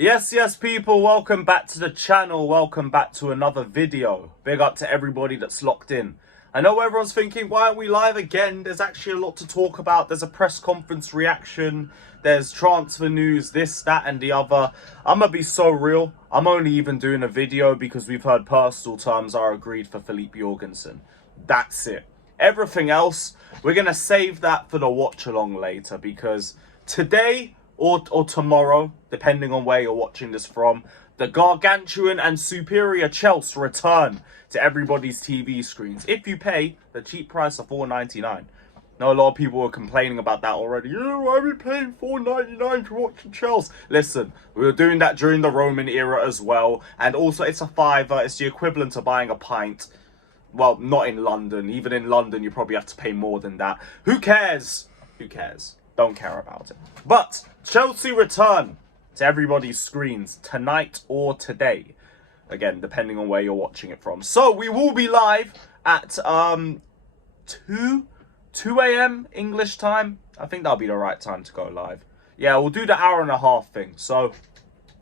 Yes, people, welcome back to the channel. Welcome back to another video. Big up to everybody that's locked in. I know everyone's thinking, why aren't we live again? There's actually a lot to talk about. There's a press conference reaction. There's transfer news, this, that, and the other. I'm going to be so real. I'm only even doing a video because we've heard personal terms are agreed for Filip Jorgensen. That's it. Everything else, we're going to save that for the watch along later because today or tomorrow, depending on where you're watching this from, the gargantuan and superior Chelsea return to everybody's TV screens. If you pay the cheap price of $4.99. Now, a lot of people were complaining about that already. Yeah, why are we paying $4.99 to watch Chelsea? Listen, we were doing that during the Roman era as well. And also, it's a fiver. It's the equivalent of buying a pint. Well, not in London. Even in London, you probably have to pay more than that. Who cares? Who cares? Don't care about it. But Chelsea return to everybody's screens tonight or today. Again, depending on where you're watching it from. So we will be live at 2 a.m. English time. I think that'll be the right time to go live. Yeah, we'll do the hour and a half thing. So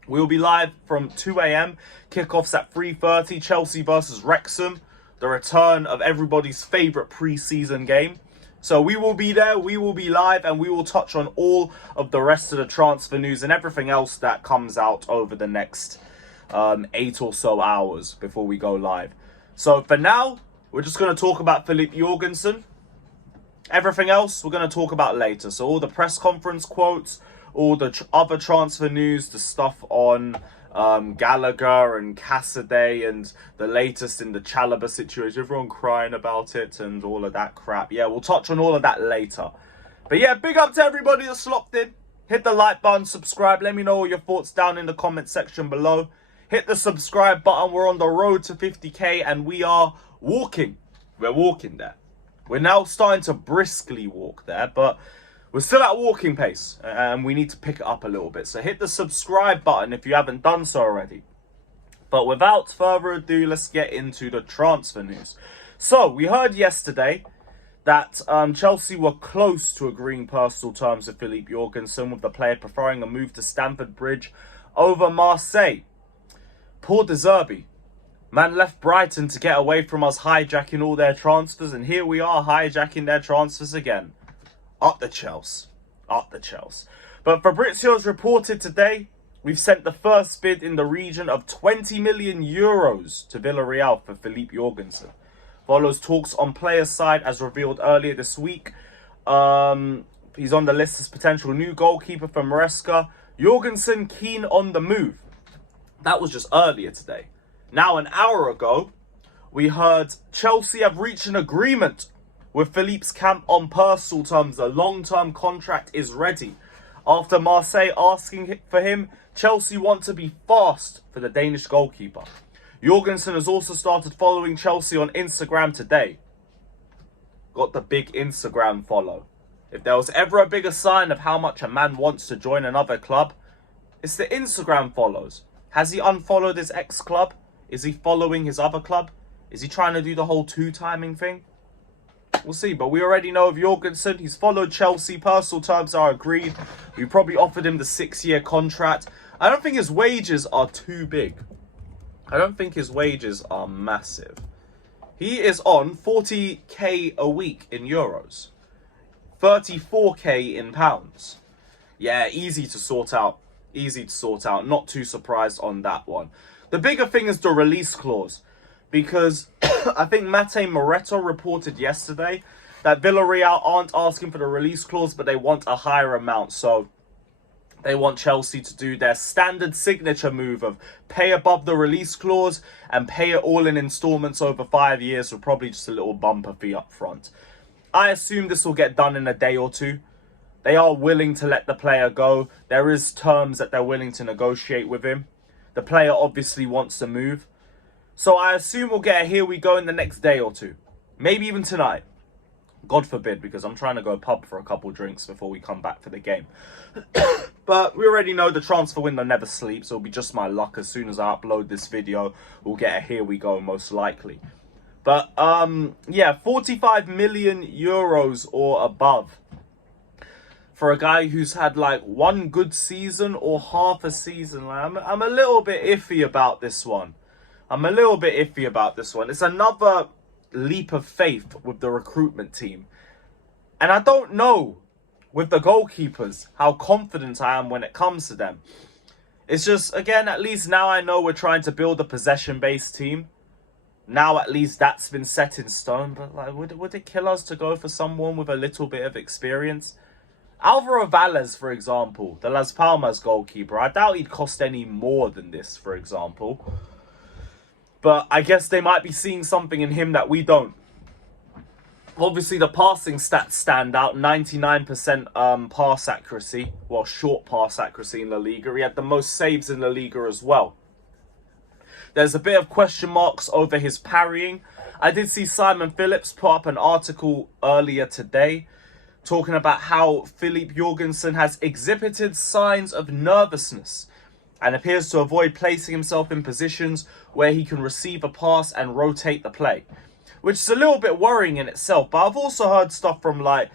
we'll be live from 2 a.m. Kickoffs at 3:30. Chelsea versus Wrexham. The return of everybody's favourite pre-season game. So we will be there, we will be live, and we will touch on all of the rest of the transfer news and everything else that comes out over the next 8 or so hours before we go live. So for now, we're just going to talk about Filip Jorgensen. Everything else we're going to talk about later. So all the press conference quotes, all the other transfer news, the stuff on Gallagher and Cassidy and the latest in the Chalobah situation, everyone crying about it and all of that crap. Yeah, we'll touch on all of that later. But yeah, big up to everybody that's locked in. Hit the like button, subscribe. Let me know all your thoughts down in the comment section below. Hit the subscribe button. We're on the road to 50k and we are walking. We're walking there. We're now starting to briskly walk there, but we're still at walking pace and we need to pick it up a little bit. So hit the subscribe button if you haven't done so already. But without further ado, let's get into the transfer news. So we heard yesterday that Chelsea were close to agreeing personal terms with Filip Jorgensen, with the player preferring a move to Stamford Bridge over Marseille. Poor De Zerbi. Man left Brighton to get away from us hijacking all their transfers, and here we are hijacking their transfers again. Up the Chelsea. Up the Chelsea. But Fabrizio's reported today we've sent the first bid in the region of 20 million euros to Villarreal for Filip Jorgensen. Follows talks on players' side as revealed earlier this week. He's on the list as potential new goalkeeper for Maresca. Jorgensen keen on the move. That was just earlier today. Now, an hour ago, we heard Chelsea have reached an agreement with Filip's camp on personal terms. The long-term contract is ready. After Marseille asking for him, Chelsea want to be fast for the Danish goalkeeper. Jorgensen has also started following Chelsea on Instagram today. Got the big Instagram follow. If there was ever a bigger sign of how much a man wants to join another club, it's the Instagram follows. Has he unfollowed his ex-club? Is he following his other club? Is he trying to do the whole two-timing thing? We'll see, but we already know of Jorgensen. He's followed Chelsea. Personal terms are agreed. We probably offered him the 6-year contract. I don't think his wages are too big. I don't think his wages are massive. He is on 40k a week in euros. 34k in pounds. Yeah, easy to sort out. Easy to sort out. Not too surprised on that one. The bigger thing is the release clause. Because I think Mate Moretto reported yesterday that Villarreal aren't asking for the release clause, but they want a higher amount. So they want Chelsea to do their standard signature move of pay above the release clause and pay it all in installments over 5 years with probably just a little bumper fee up front. I assume this will get done in a day or two. They are willing to let the player go. There is terms that they're willing to negotiate with him. The player obviously wants to move. So I assume we'll get a here we go in the next day or two. Maybe even tonight. God forbid, because I'm trying to go pub for a couple drinks before we come back for the game. But we already know the transfer window never sleeps. It'll be just my luck. As soon as I upload this video, we'll get a here we go most likely. But yeah, 45 million euros or above for a guy who's had like one good season or half a season. Like, I'm a little bit iffy about this one. It's another leap of faith with the recruitment team. And I don't know with the goalkeepers how confident I am when it comes to them. It's just, again, at least now I know we're trying to build a possession-based team. Now at least that's been set in stone. But like, would it kill us to go for someone with a little bit of experience? Alvaro Valles, for example, the Las Palmas goalkeeper. I doubt he'd cost any more than this, for example. But I guess they might be seeing something in him that we don't. Obviously, the passing stats stand out. 99% pass accuracy. Well, short pass accuracy in La Liga. He had the most saves in La Liga as well. There's a bit of question marks over his parrying. I did see Simon Phillips put up an article earlier today talking about how Filip Jorgensen has exhibited signs of nervousness and appears to avoid placing himself in positions where he can receive a pass and rotate the play, which is a little bit worrying in itself. But I've also heard stuff from like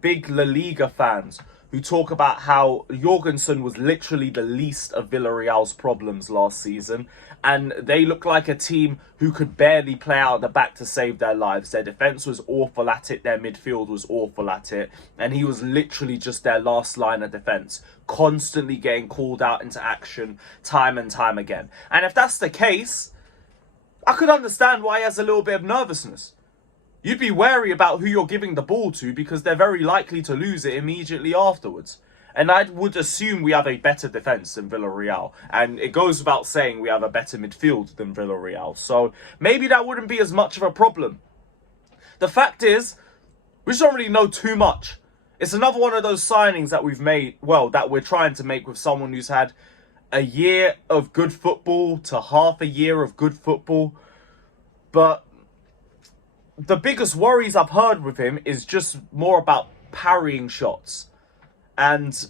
big La Liga fans who talk about how Jorgenson was literally the least of Villarreal's problems last season, and they look like a team who could barely play out the back to save their lives. Their defence was awful at it, their midfield was awful at it, and he was literally just their last line of defence, constantly getting called out into action time and time again. And if that's the case, I could understand why he has a little bit of nervousness. You'd be wary about who you're giving the ball to because they're very likely to lose it immediately afterwards. And I would assume we have a better defence than Villarreal. And it goes without saying we have a better midfield than Villarreal. So maybe that wouldn't be as much of a problem. The fact is, we just don't really know too much. It's another one of those signings that we've made, well, that we're trying to make with someone who's had a year of good football to half a year of good football. But the biggest worries I've heard with him is just more about parrying shots. And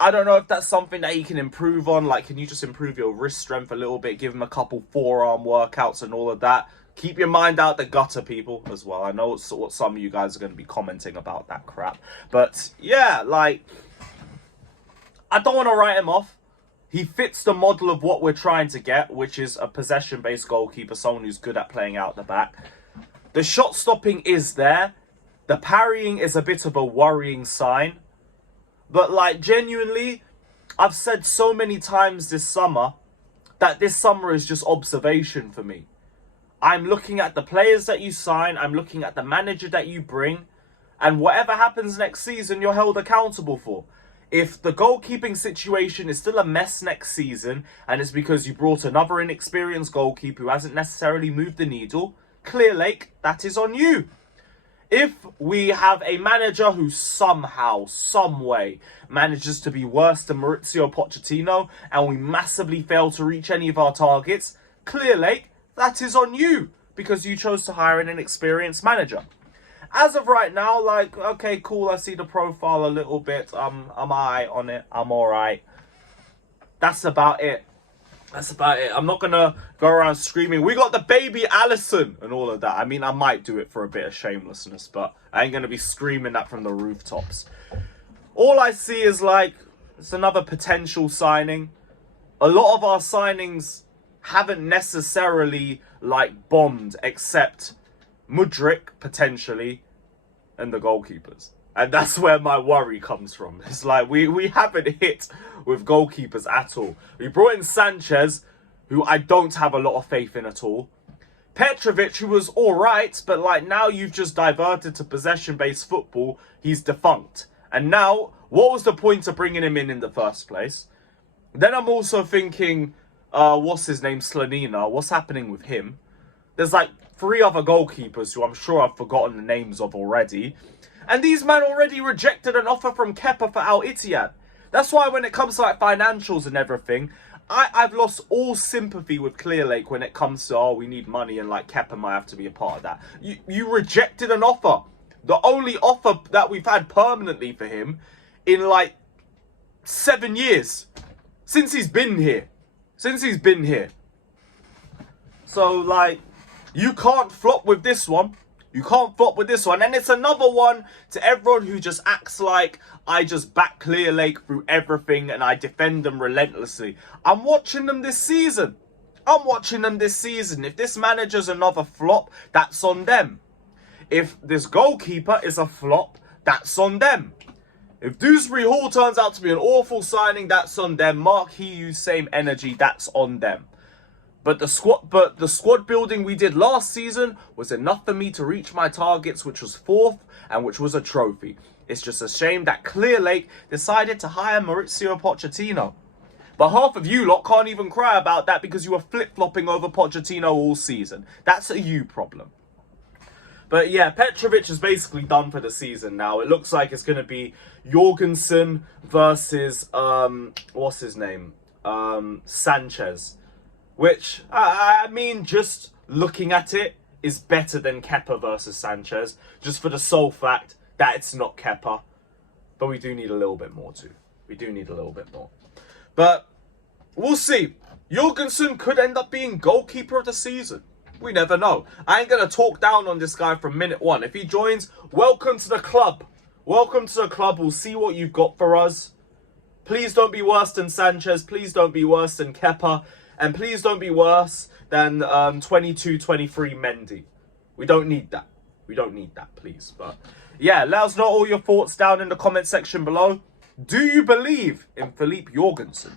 I don't know if that's something that he can improve on. Like, can you just improve your wrist strength a little bit? Give him a couple forearm workouts and all of that. Keep your mind out the gutter, people, as well. I know it's what some of you guys are going to be commenting about that crap. But, yeah, like, I don't want to write him off. He fits the model of what we're trying to get, which is a possession-based goalkeeper, someone who's good at playing out the back. The shot stopping is there. The parrying is a bit of a worrying sign. But, like, genuinely, I've said so many times this summer that this summer is just observation for me. I'm looking at the players that you sign. I'm looking at the manager that you bring. And whatever happens next season, you're held accountable for. If the goalkeeping situation is still a mess next season, and it's because you brought another inexperienced goalkeeper who hasn't necessarily moved the needle, Clear Lake, that is on you. If we have a manager who somehow, some way, manages to be worse than Mauricio Pochettino, and we massively fail to reach any of our targets, Clear Lake, that is on you, because you chose to hire an inexperienced manager. As of right now, like, okay, cool, I see the profile a little bit. I'm alright on it. I'm alright. That's about it. I'm not going to go around screaming, we got the baby Allison and all of that. I mean, I might do it for a bit of shamelessness, but I ain't going to be screaming that from the rooftops. All I see is, like, it's another potential signing. A lot of our signings haven't necessarily, like, bombed, except Mudryk, potentially, and the goalkeepers. And that's where my worry comes from. It's like, we haven't hit with goalkeepers at all. We brought in Sanchez, who I don't have a lot of faith in at all. Petrovic, who was alright, but like now you've just diverted to possession-based football. He's defunct. And now, what was the point of bringing him in the first place? Then I'm also thinking, what's his name, Slanina? What's happening with him? There's like 3 other goalkeepers who I'm sure I've forgotten the names of already. And these men already rejected an offer from Kepa for Al Ittihad. That's why when it comes to like financials and everything, I've lost all sympathy with Clear Lake when it comes to, oh, we need money and like Kepa might have to be a part of that. You rejected an offer. The only offer that we've had permanently for him in like 7 years. Since he's been here. So like, you can't flop with this one. You can't flop with this one. And it's another one to everyone who just acts like I just back Clear Lake through everything and I defend them relentlessly. I'm watching them this season. If this manager's another flop, that's on them. If this goalkeeper is a flop, that's on them. If Dewsbury Hall turns out to be an awful signing, that's on them. Mark, he used same energy, that's on them. But the squad building we did last season was enough for me to reach my targets, which was 4th and which was a trophy. It's just a shame that Clear Lake decided to hire Mauricio Pochettino. But half of you lot can't even cry about that because you were flip-flopping over Pochettino all season. That's a you problem. But yeah, Petrovic is basically done for the season now. It looks like it's going to be Jorgenson versus, what's his name? Sanchez. Which, I mean, just looking at it, is better than Kepa versus Sanchez. Just for the sole fact that it's not Kepa. But we do need a little bit more too. But we'll see. Jorgensen could end up being goalkeeper of the season. We never know. I ain't going to talk down on this guy from minute one. If he joins, welcome to the club. We'll see what you've got for us. Please don't be worse than Sanchez. Please don't be worse than Kepa. And please don't be worse than 22-23 Mendy. We don't need that. Please. But yeah, let us know all your thoughts down in the comment section below. Do you believe in Filip Jorgensen?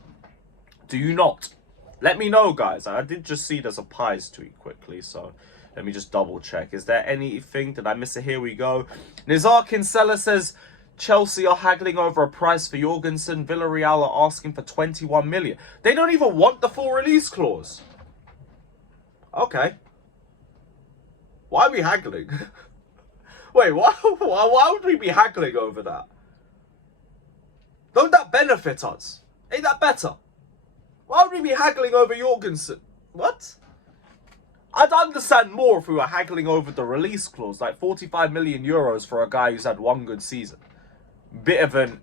Do you not? Let me know, guys. I did just see there's a Pies tweet quickly, so let me just double check. Is there anything? Did I miss it? Here we go. Nizar Kinsella says Chelsea are haggling over a price for Jorgensen. Villarreal are asking for 21 million. They don't even want the full release clause. Okay. Why are we haggling? Wait, why would we be haggling over that? Don't that benefit us? Ain't that better? Why would we be haggling over Jorgensen? What? I'd understand more if we were haggling over the release clause, like 45 million euros for a guy who's had one good season. Bit of an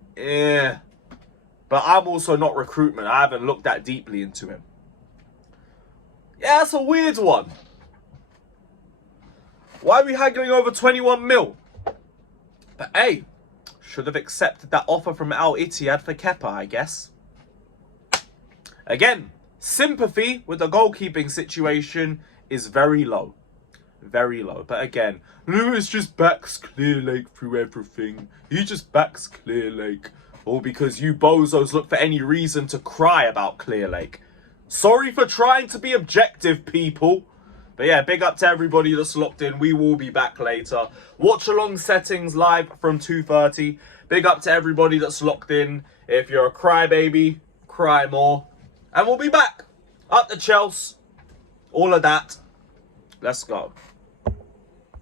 but I'm also not recruitment. I haven't looked that deeply into him. Yeah, that's a weird one. Why are we haggling over 21 mil? But hey, should have accepted that offer from Al Ittihad for Kepa, I guess. Again, sympathy with the goalkeeping situation is very low. Very low. But again, Lewis just backs Clear Lake through everything. He just backs Clear Lake. All because you bozos look for any reason to cry about Clear Lake. Sorry for trying to be objective, people. But yeah, big up to everybody that's locked in. We will be back later. Watch along settings live from 2:30. Big up to everybody that's locked in. If you're a crybaby, cry more. And we'll be back. Up the Chelsea. All of that. Let's go.